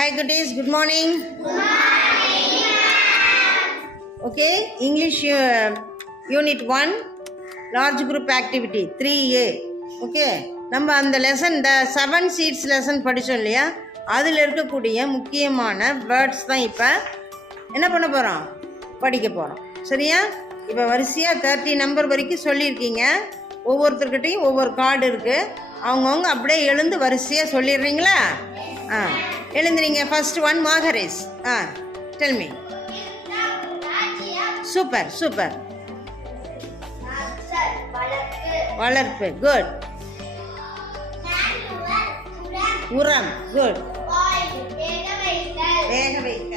Hi goodies, good morning. Okay, English Unit 1, large group activity 3A. Okay, நம்ம அந்த lesson இந்த 7 seeds lesson படித்தோம் இல்லையா, அதில் இருக்கக்கூடிய முக்கியமான வேர்ட்ஸ் தான் இப்போ என்ன பண்ண போகிறோம், படிக்க போகிறோம். சரியா? இப்போ வரிசையாக 30 நம்பர் வரைக்கும் சொல்லியிருக்கீங்க. ஒவ்வொருத்தர்கிட்டையும் ஒவ்வொரு கார்டு இருக்குது. அவங்கவுங்க அப்படியே எழுந்து வரிசையாக சொல்லிடுறீங்களா? எழுந்துறீங்க. ஃபர்ஸ்ட் ஒன் மாகரேஸ். Tell me. Super super. வளர்ப்பு. குட். உரம். குட். வேக வைக்க.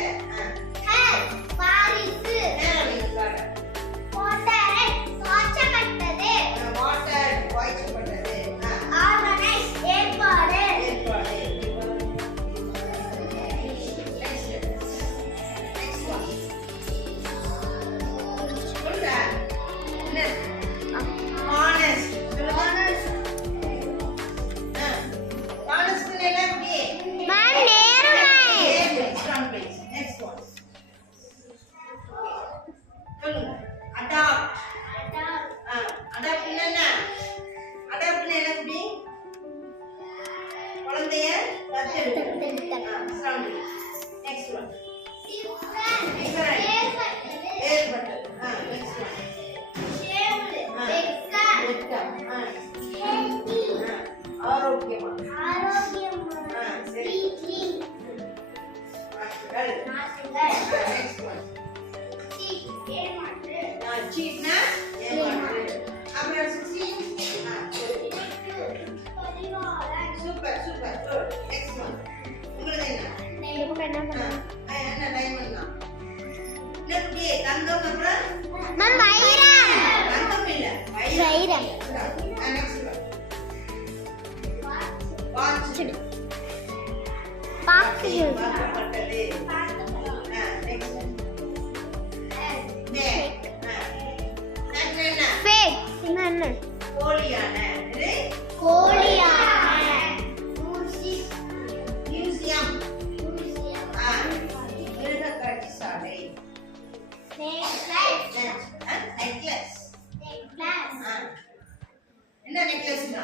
என்ன நெக்லஸ்னா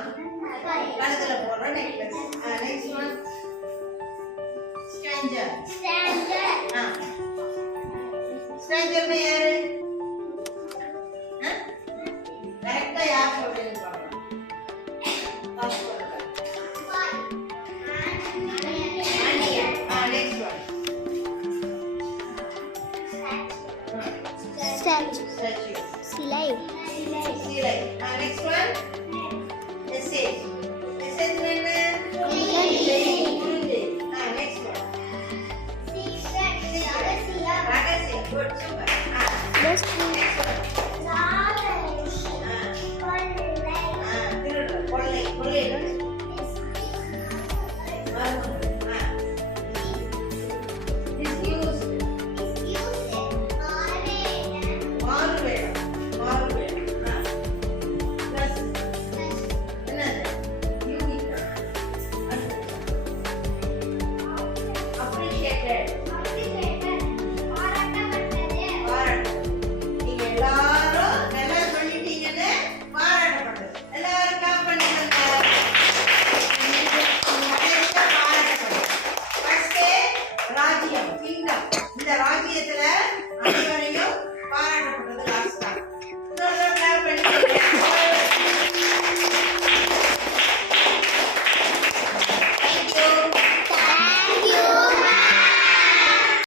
கழுத்துல போடுற நெக்லஸ். Next one stranger. ஸ்ட்ரேஞ்சர்னா யாரு? கரெக்ட்டா யார் சொல்றீங்கன்னு பாருங்க. Next one statue. சிலை. Next one, message. Message என்ன? Next one. Ragazzi. Good, super.